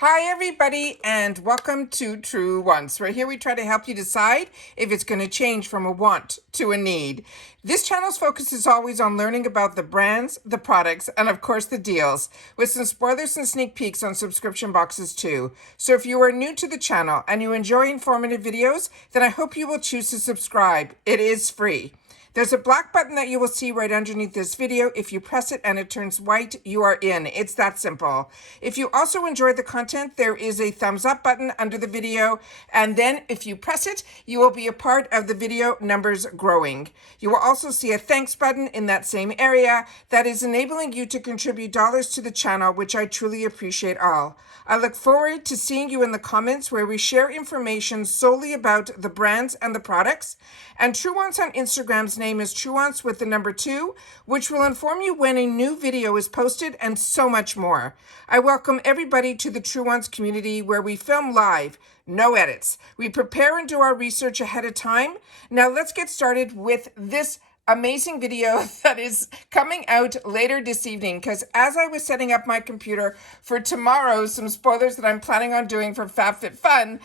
Hi everybody and welcome to Truewants, where here we try to help you decide if it's going to change from a want to a need. This channel's focus is always on learning about the brands, the products, and of course the deals, with some spoilers and sneak peeks on subscription boxes too. So if you are new to the channel and you enjoy informative videos, then I hope you will choose to subscribe. It is free. There's a black button that you will see right underneath this video. If you press it and it turns white, you are in. It's that simple. If you also enjoyed the content, there is a thumbs up button under the video. And then if you press it, you will be a part of the video numbers growing. You will also see a thanks button in that same area that is enabling you to contribute dollars to the channel, which I truly appreciate all. I look forward to seeing you in the comments where we share information solely about the brands and the products. And Truewants on Instagram's name is Truewants with the number 2, which will inform you when a new video is posted and so much more. I welcome everybody to the Truewants community where we film live, no edits. We prepare and do our research ahead of time. Now let's get started with this amazing video that is coming out later this evening, because as I was setting up my computer for tomorrow, some spoilers that I'm planning on doing for FabFitFun,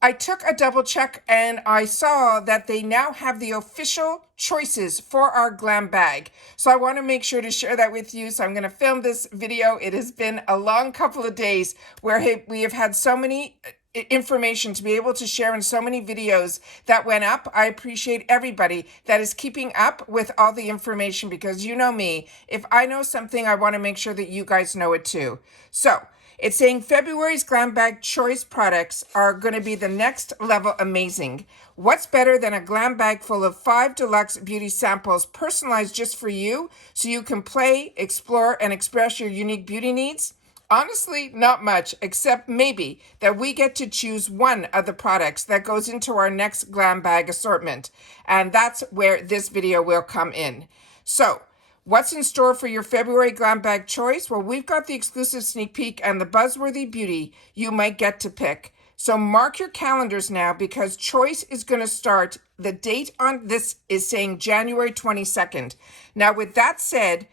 I took a double check and I saw that they now have the official choices for our Glam Bag. So I want to make sure to share that with you. So I'm going to film this video. It has been a long couple of days where we have had so many information to be able to share in so many videos that went up. I appreciate everybody that is keeping up with all the information, because you know me, if I know something, I want to make sure that you guys know it too. So it's saying February's Glam Bag choice products are going to be the next level amazing. What's better than a Glam Bag full of 5 deluxe beauty samples personalized just for you so you can play, explore, and express your unique beauty needs? Honestly, not much, except maybe that we get to choose one of the products that goes into our next Glam Bag assortment. And that's where this video will come in. So, what's in store for your February Glam Bag choice? Well, we've got the exclusive sneak peek and the buzzworthy beauty you might get to pick. So mark your calendars now, because choice is going to start. The date on this is saying January 22nd. Now, with that said,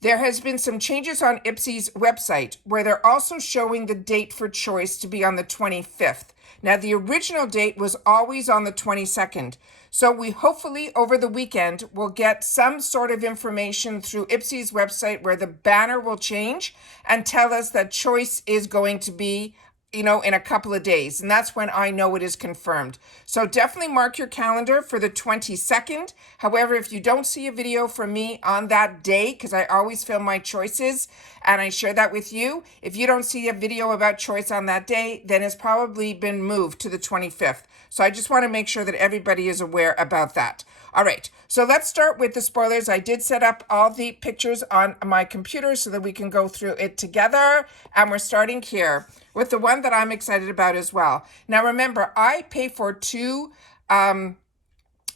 there has been some changes on IPSY's website where they're also showing the date for choice to be on the 25th. Now, the original date was always on the 22nd. So we hopefully over the weekend will get some sort of information through IPSY's website where the banner will change and tell us that choice is going to be, in a couple of days. And that's when I know it is confirmed. So definitely mark your calendar for the 22nd. However, if you don't see a video from me on that day, because I always film my choices and I share that with you, if you don't see a video about choice on that day, then it's probably been moved to the 25th. So I just want to make sure that everybody is aware about that. All right, so let's start with the spoilers. I did set up all the pictures on my computer so that we can go through it together. And we're starting here with the one that I'm excited about as well. Now remember, I pay for 2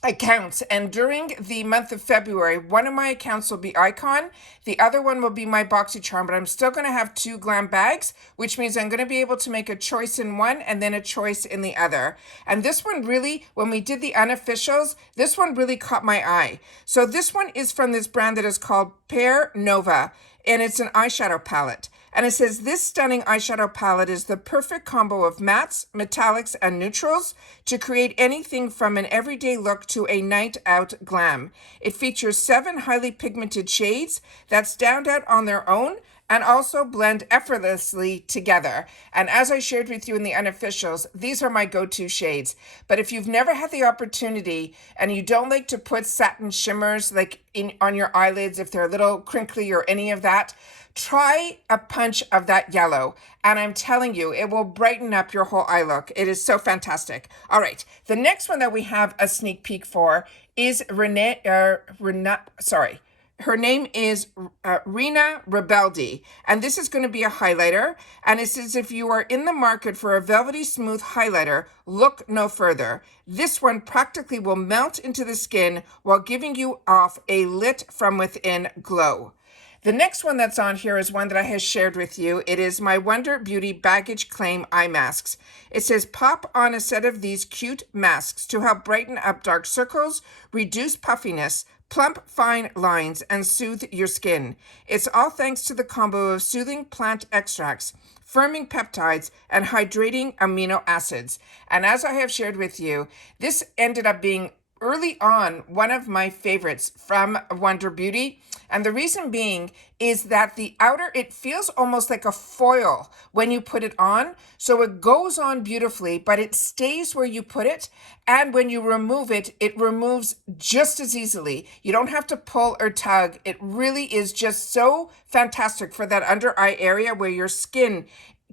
accounts, and during the month of February, one of my accounts will be Aucoin, the other one will be my BoxyCharm, but I'm still going to have 2 Glam Bags, which means I'm going to be able to make a choice in one and then a choice in the other. And this one really, when we did the unofficials, this one really caught my eye. So this one is from this brand that is called Pear Nova, and it's an eyeshadow palette. And it says, this stunning eyeshadow palette is the perfect combo of mattes, metallics, and neutrals to create anything from an everyday look to a night out glam. It features 7 highly pigmented shades that stand out on their own and also blend effortlessly together. And as I shared with you in the unofficials, these are my go-to shades. But if you've never had the opportunity and you don't like to put satin shimmers like on your eyelids, if they're a little crinkly or any of that, try a punch of that yellow, and I'm telling you, it will brighten up your whole eye look. It is so fantastic. All right, the next one that we have a sneak peek for is her name is Rina Rebeldi, and this is going to be a highlighter, and it says if you are in the market for a velvety smooth highlighter, look no further. This one practically will melt into the skin while giving you off a lit from within glow. The next one that's on here is one that I have shared with you. It is my Wonder Beauty Baggage Claim Eye Masks. It says pop on a set of these cute masks to help brighten up dark circles, reduce puffiness, plump fine lines, and soothe your skin. It's all thanks to the combo of soothing plant extracts, firming peptides, and hydrating amino acids. And as I have shared with you, this ended up being early on one of my favorites from Wonder Beauty. And the reason being is that the outer, it feels almost like a foil when you put it on. So it goes on beautifully, but it stays where you put it. And when you remove it, it removes just as easily. You don't have to pull or tug. It really is just so fantastic for that under eye area where your skin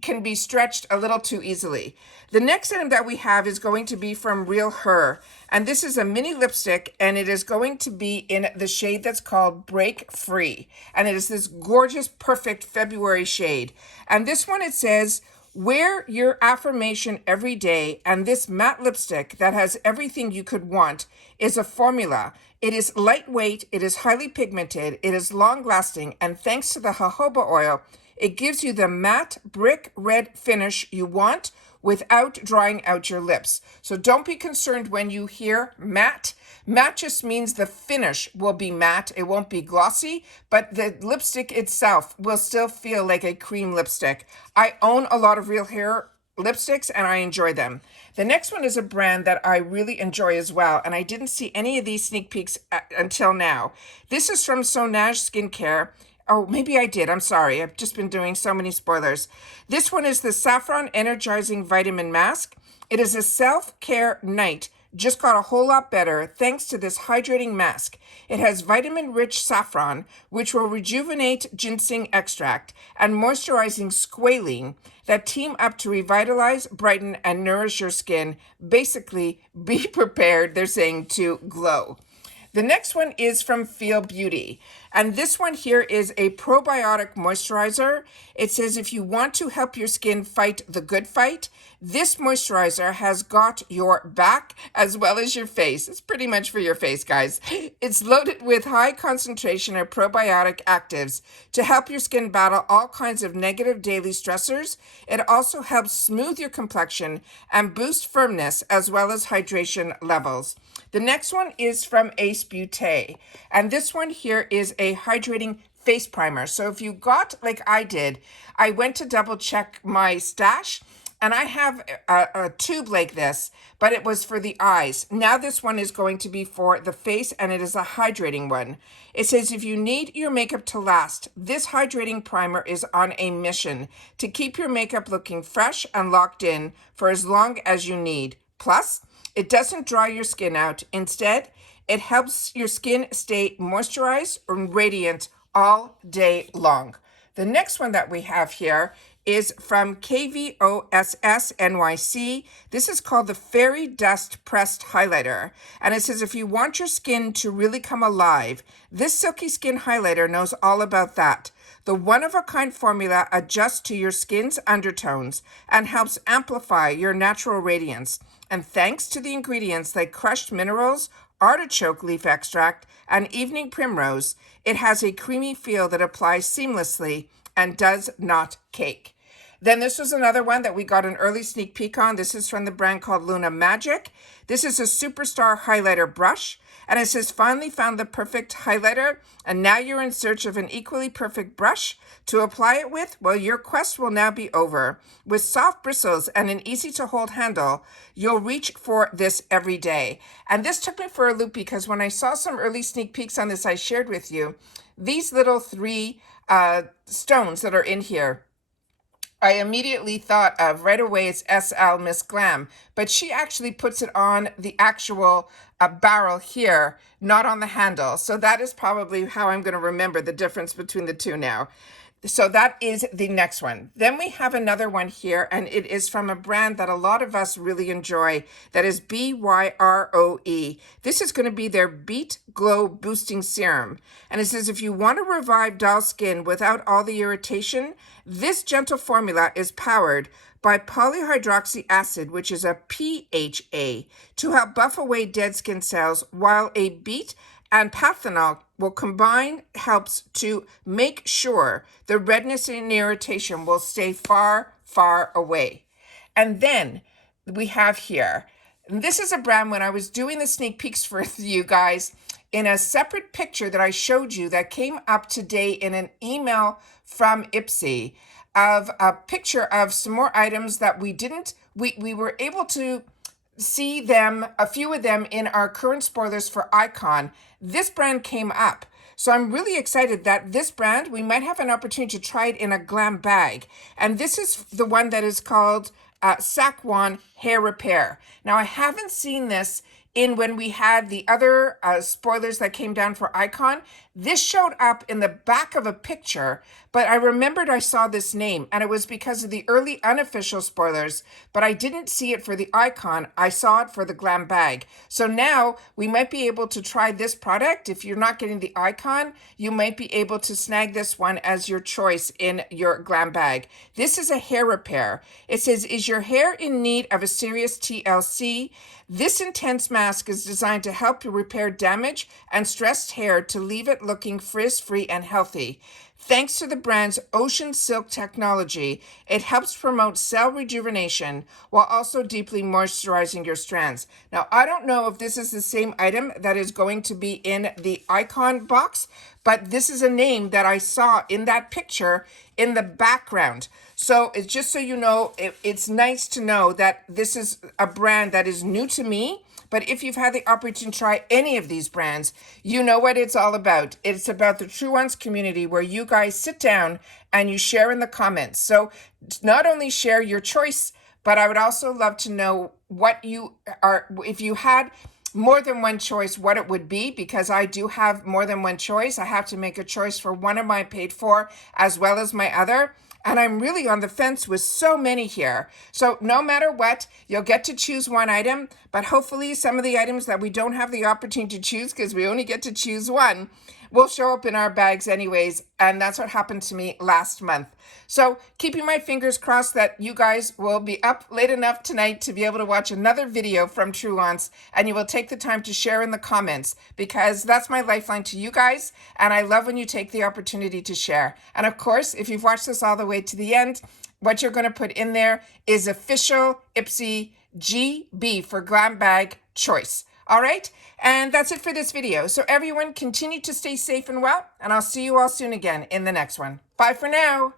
can be stretched a little too easily. The next item that we have is going to be from Realher, and this is a mini lipstick, and it is going to be in the shade that's called Break Free, and it is this gorgeous, perfect February shade. And this one, it says, wear your affirmation every day, and this matte lipstick that has everything you could want is a formula. It is lightweight, it is highly pigmented, it is long-lasting, and thanks to the jojoba oil, it gives you the matte brick red finish you want without drying out your lips. So don't be concerned when you hear matte. Matte just means the finish will be matte. It won't be glossy, but the lipstick itself will still feel like a cream lipstick. I own a lot of Realher lipsticks and I enjoy them. The next one is a brand that I really enjoy as well, and I didn't see any of these sneak peeks until now. This is from Sonage Skincare. Oh, maybe I did. I'm sorry. I've just been doing so many spoilers. This one is the Saffron Energizing Vitamin Mask. It is a self-care night. Just got a whole lot better thanks to this hydrating mask. It has vitamin-rich saffron, which will rejuvenate ginseng extract, and moisturizing squalene that team up to revitalize, brighten, and nourish your skin. Basically, be prepared, they're saying, to glow. The next one is from Beaute, and this one here is a probiotic moisturizer. It says if you want to help your skin fight the good fight, this moisturizer has got your back as well as your face. It's pretty much for your face, guys. It's loaded with high concentration of probiotic actives to help your skin battle all kinds of negative daily stressors. It also helps smooth your complexion and boost firmness as well as hydration levels. The next one is from Beaute, and this one here is a hydrating face primer. So if you got, like I did, I went to double check my stash, and I have a tube like this, but it was for the eyes. Now this one is going to be for the face, and it is a hydrating one. It says if you need your makeup to last, this hydrating primer is on a mission to keep your makeup looking fresh and locked in for as long as you need. Plus, it doesn't dry your skin out. Instead, it helps your skin stay moisturized and radiant all day long. The next one that we have here is from KVOSS NYC. This is called the Fairy Dust Pressed Highlighter. And it says if you want your skin to really come alive, this silky skin highlighter knows all about that. The one-of-a-kind formula adjusts to your skin's undertones and helps amplify your natural radiance. And thanks to the ingredients like crushed minerals, artichoke leaf extract, and evening primrose, it has a creamy feel that applies seamlessly and does not cake. Then this was another one that we got an early sneak peek on. This is from the brand called Luna Magic. This is a superstar highlighter brush. And it says, finally found the perfect highlighter, and now you're in search of an equally perfect brush to apply it with? Well, your quest will now be over. With soft bristles and an easy-to-hold handle, you'll reach for this every day. And this took me for a loop because when I saw some early sneak peeks on this, I shared with you these little three stones that are in here. I immediately thought of right away it's SL Miss Glam, but she actually puts it on the actual barrel here, not on the handle. So that is probably how I'm going to remember the difference between the two now. So that is the next one. Then we have another one here, and it is from a brand that a lot of us really enjoy. That is Byroe. This is going to be their Beat Glow Boosting Serum. And it says, if you want to revive dull skin without all the irritation, this gentle formula is powered by polyhydroxy acid, which is a PHA, to help buff away dead skin cells, while a beet and panthenol will combine helps to make sure the redness and irritation will stay far, far away. And then we have here, and this is a brand when I was doing the sneak peeks for you guys, in a separate picture that I showed you that came up today in an email from IPSY of a picture of some more items that we were able to see them, a few of them in our current spoilers for Icon. This brand came up. So I'm really excited that this brand, we might have an opportunity to try it in a Glam Bag. And this is the one that is called Sachan Hair Repair. Now, I haven't seen this in when we had the other spoilers that came down for Icon. This showed up in the back of a picture, but I remembered I saw this name, and it was because of the early unofficial spoilers, but I didn't see it for the Icon. I saw it for the Glam Bag. So now we might be able to try this product. If you're not getting the Icon, you might be able to snag this one as your choice in your Glam Bag. This is a hair repair. It says, is your hair in need of a serious TLC? This intense mask is designed to help you repair damaged and stressed hair to leave it looking frizz-free and healthy. Thanks to the brand's Ocean Silk technology, it helps promote cell rejuvenation while also deeply moisturizing your strands. Now, I don't know if this is the same item that is going to be in the Icon box, but this is a name that I saw in that picture in the background. So it's just so you know, it's nice to know that this is a brand that is new to me. But if you've had the opportunity to try any of these brands, you know what it's all about. It's about the Truewants community where you guys sit down and you share in the comments. So not only share your choice, but I would also love to know what you are, if you had more than one choice, what it would be, because I do have more than one choice. I have to make a choice for one of my paid for as well as my other. And I'm really on the fence with so many here. So no matter what, you'll get to choose one item, but hopefully some of the items that we don't have the opportunity to choose because we only get to choose one will show up in our bags anyways. And that's what happened to me last month. So keeping my fingers crossed that you guys will be up late enough tonight to be able to watch another video from Truewants, and you will take the time to share in the comments, because that's my lifeline to you guys. And I love when you take the opportunity to share. And of course, if you've watched this all the way to the end, what you're going to put in there is official IPSY GB for Glam Bag choice. All right. And that's it for this video. So everyone, continue to stay safe and well, and I'll see you all soon again in the next one. Bye for now.